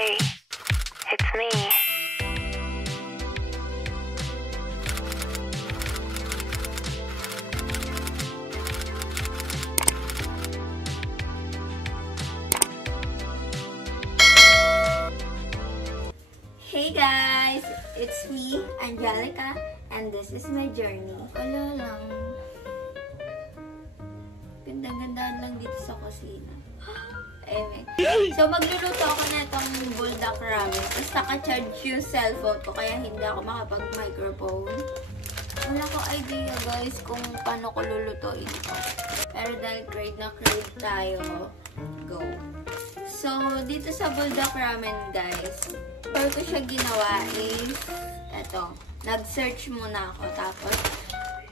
Hey, it's me. Hey guys! It's me, Angelica, and this is my journey. Wala lang. Ganda-gandaan lang dito sa kusina. Amen. So, magluluto ako na itong buldak ramen. Tapos naka-charge yung cellphone ko, kaya hindi ako makapag-microphone. Wala ko idea guys kung paano ko lulutuin ito. Pero dahil crave na crave tayo, go. So, dito sa buldak ramen guys, before ko siya ginawa is, eto, nag-search muna ako. Tapos,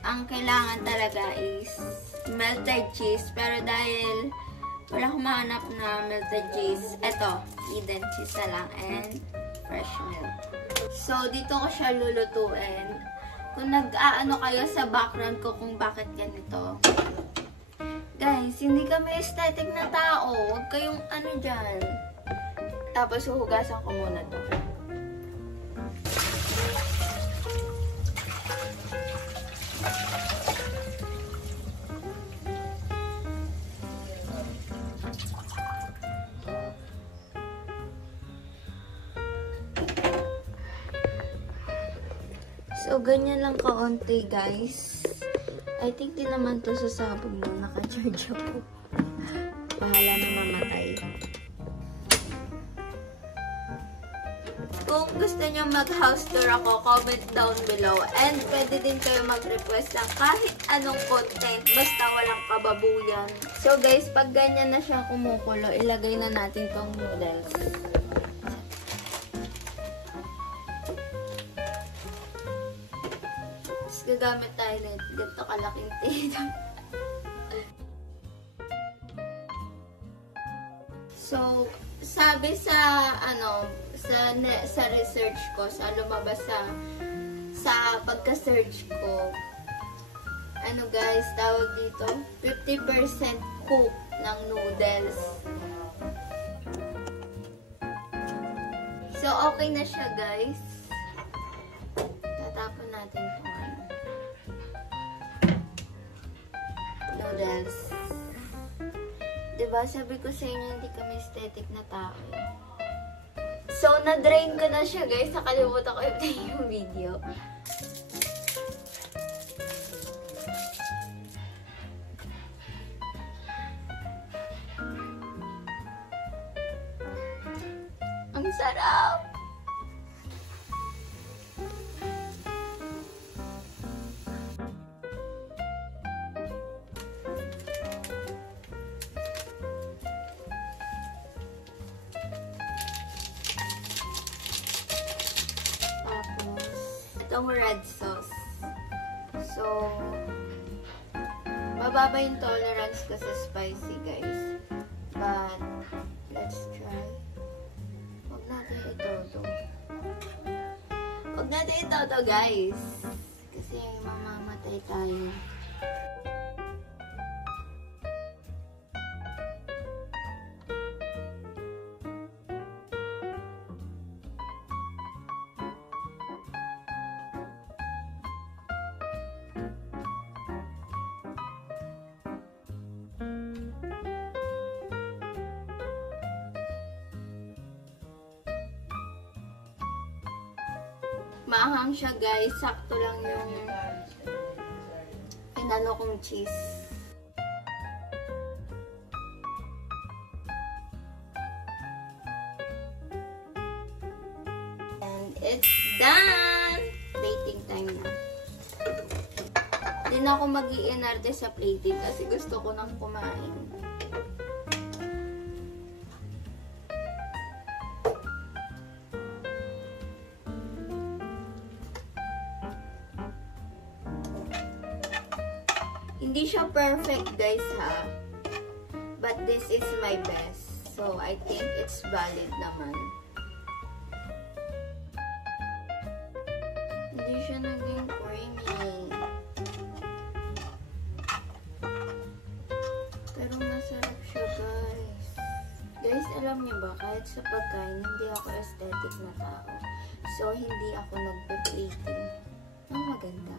ang kailangan talaga is melted cheese. Pero dahil wala akong mahanap na melted cheese, eto, hidden cheese na lang and fresh milk. So, dito ko siya lulutuin. Kung nag-aano kayo sa background ko kung bakit ganito. Guys, hindi kami aesthetic na tao. Huwag kayong ano dyan. Tapos, huhugasan ko muna to. So, ganyan lang kaunti, guys. I think di naman to sasabog na naka-charge ako. Bahala na mamatay. Kung gusto nyo mag-house tour ako, comment down below. And pwede din kayo mag-request ng kahit anong content, basta walang kababuyan. So guys, pag ganyan na siya kumukulo, ilagay na natin tong noodles. Tapos gagamit tayo na ganito kalaking tita. So, sabi sa sa research ko, sa lumabas sa pagka-search ko, ano guys, tawag dito, 50% cook ng noodles. So, okay na siya guys. Tatapon natin itong noodles. Diba, sabi ko sa inyo, hindi kami aesthetic na tao. So, na-drain ko na siya, guys. Nakalimutan ko i-play yung video. Ang sarap! Itong red sauce. So, mababa yung tolerance ko sa spicy, guys. But, let's try. Huwag natin ito. Huwag natin ito, guys. Kasi mamamatay tayo. Maanghang siya guys, sakto lang yung inano kong cheese. And it's done! Plating time na. Hindi na ako mag-iinarte sa plating kasi gusto ko nang kumain. Hindi siya perfect guys ha. But this is my best. So I think it's valid naman. Hindi siya naging creamy. Pero masarap siya guys. Guys, alam niyo ba, kahit sa pagkain, hindi ako aesthetic na tao. So, hindi ako nagpe-plating ng maganda.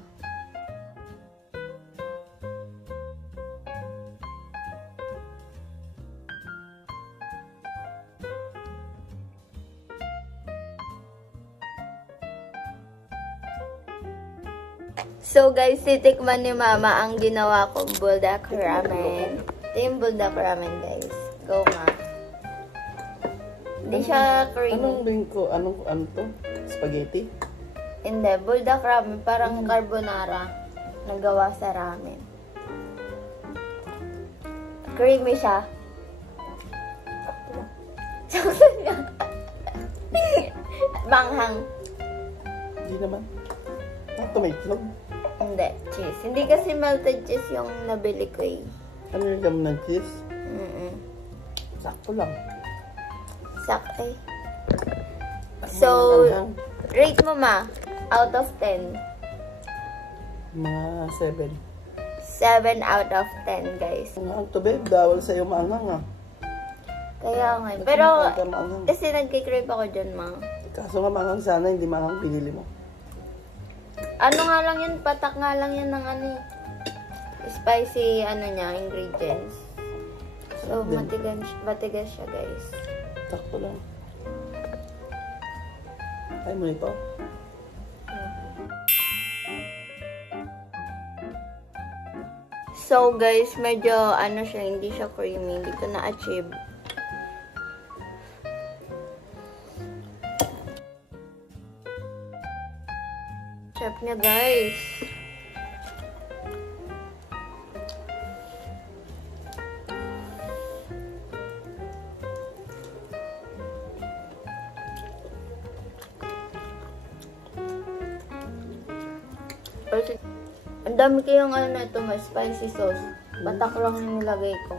So guys, titikman ni Mama ang ginawa kong buldak ramen. Ito yung buldak ramen, guys. Go, Ma. Hindi siya creamy. Anong lingko? Ano to? Spaghetti? Hindi, buldak ramen. Parang carbonara na gawa sa ramen. Creamy siya. Manghang. Hindi naman. May itlog. Hindi, cheese. Hindi kasi melted cheese yung nabili ko eh. Ano yung laman ng cheese? Sakto lang. Eh. So, rate mo, Ma. Out of 10. Mga 7. 7 out of 10, guys. Ang tubig, bawal sa'yo maangang ah. Kaya nga. Pero, maangang. kasi nagkikrave ako dyan, Ma. Kaso nga maangang sana, hindi maangang pinili mo. Ano nga lang yun, patak nga lang yan ng ano, spicy, ingredients. So, matigas siya, guys. Sakto lang. Ay mo ito? So, guys, medyo, siya, hindi siya creamy. Hindi ko na-achieve. Chef niya, guys. Ang dami kayong ito, may spicy sauce. Patak lang yung nilagay ko.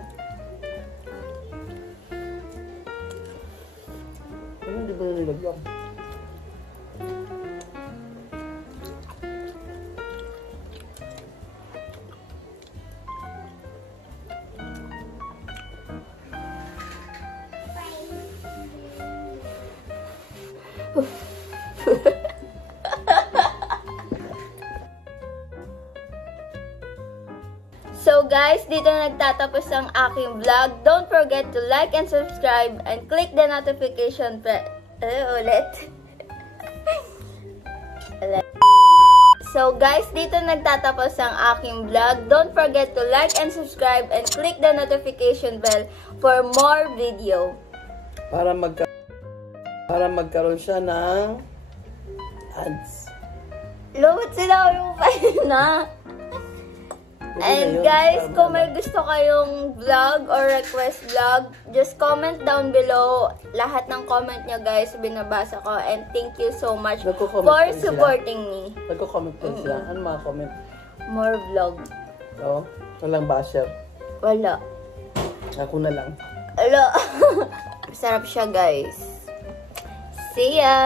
Ano hindi ba nilagyan? So guys, dito na nagtatapos ang aking vlog. Don't forget to like and subscribe and click the notification bell. Ulit. So guys, dito nagtatapos ang aking vlog. Don't forget to like and subscribe and click the notification bell for more video. Para magkaroon siya ng ads. Lord, sinabi mo pa yun na. And guys, kung may gusto kayong vlog or request vlog, just comment down below. Lahat ng comment nyo guys, binabasa ko. And thank you so much for supporting me. Nagko-comment din sila. Ano mga comment? More vlog. Oo. Walang basher. Wala. Ako na lang. Wala. Sarap siya guys. See ya!